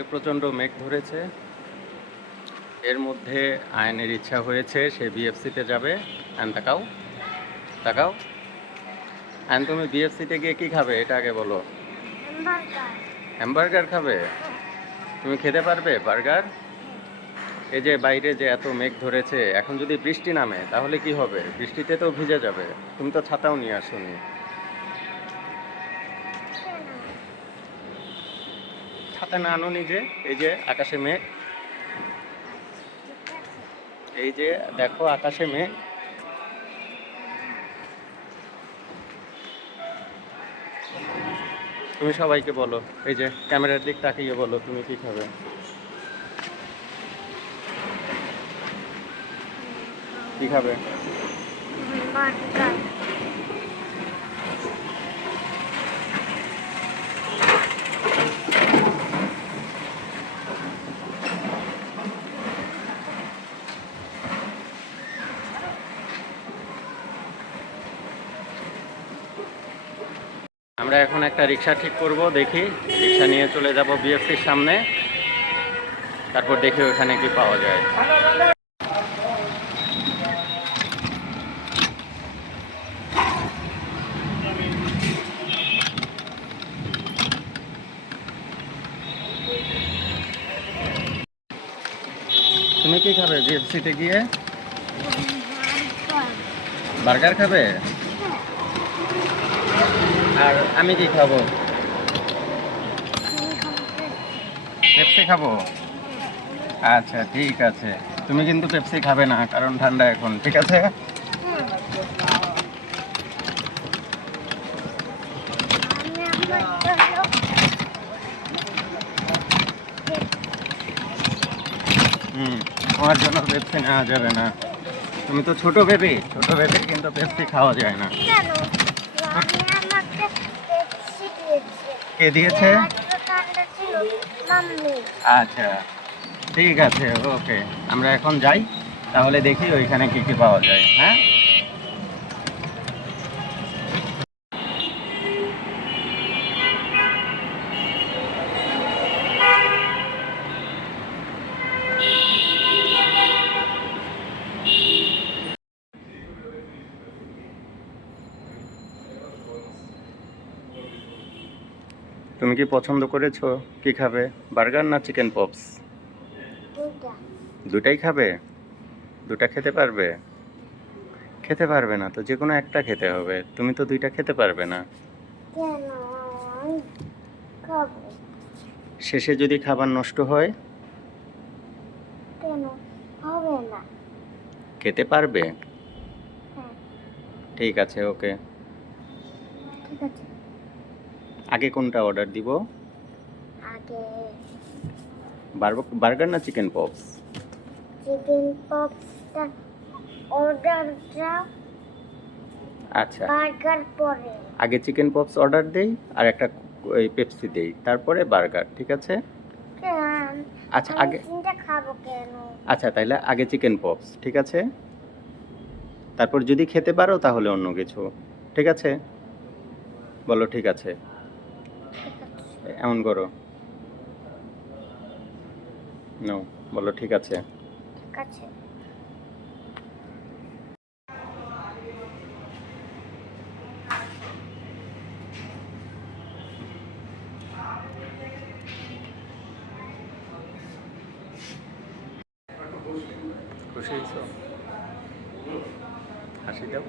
প্রচণ্ড মেঘ ধরেছে। এর মধ্যে আয়নের ইচ্ছা হয়েছে সে বিএফসিতে যাবে। আয়ন তাকাও, তাকাও। আয়ন, তুমি বিএফসিতে গিয়ে কি খাবে এটা আগে বলো। হ্যামবার্গার খাবে? তুমি খেতে পারবে বার্গার? এই যে বাইরে যে এত মেঘ ধরেছে, এখন যদি বৃষ্টি নামে তাহলে কি হবে? বৃষ্টিতে তো ভিজে যাবে। তুমি তো ছাতাও নিয়ে আসোনি। ছাতা না আনোনি যে? এই যে আকাশে মেঘ, এই যে দেখো আকাশে মেঘ। তুমি সবাইকে বলো, এই যে ক্যামেরার দিক তাকিয়ে বলো তুমি কি খাবে। কি খাবে? আমরা এখন একটা রিক্সা ঠিক করব, দেখি রিক্সা নিয়ে চলে যাব বিএফসির সামনে, তারপর দেখি ওখানে কি পাওয়া যায়। তুমি কি খাবে বিএফসিতে গিয়ে? বার্গার খাবে? আর আমি কি খাবো? পেপসি খাবো। আচ্ছা ঠিক আছে, তুমি কিন্তু পেপসি খাবে না কারণ ঠান্ডা এখন, ঠিক আছে? তোমার জন্য পেপসি নেওয়া যাবে না। তুমি তো ছোট বেবি, ছোট বেবির কিন্তু পেপসি খাওয়া যায় না। কে দিয়েছে? আচ্ছা ঠিক আছে, ওকে। আমরা এখন যাই, তাহলে দেখি ওইখানে কি কি পাওয়া যায়। হ্যাঁ, তুমি কি পছন্দ করেছো কি খাবে, বার্গার না চিকেন পপস? দুটাই খাবে? দুটা খেতে পারবে? খেতে পারবে না তো যে কোনো একটা খেতে হবে, তুমি তো দুইটা খেতে পারবে না। শেষে যদি খাবার নষ্ট হয়? খেতে পারবে? ঠিক আছে, ওকে। আগে কোনটা অর্ডার দিব? বার্গার না চিকেন পপস? চিকেন পপসটা অর্ডার দাও। আচ্ছা, বার্গার পরে। আগে চিকেন পপস অর্ডার দেই আর একটা ওই পেপসি দেই, তারপরে বার্গার, ঠিক আছে? আচ্ছা আগে খাবো কেন? আচ্ছা তাইলে আগে চিকেন পপস, ঠিক আছে? তারপর যদি খেতে পারো তাহলে অন্য কিছু, ঠিক আছে? বলো ঠিক আছে। এমন করো, নো, বলো ঠিক আছে। ঠিক আছে। খুশি হয়েছো? হাসি দাও।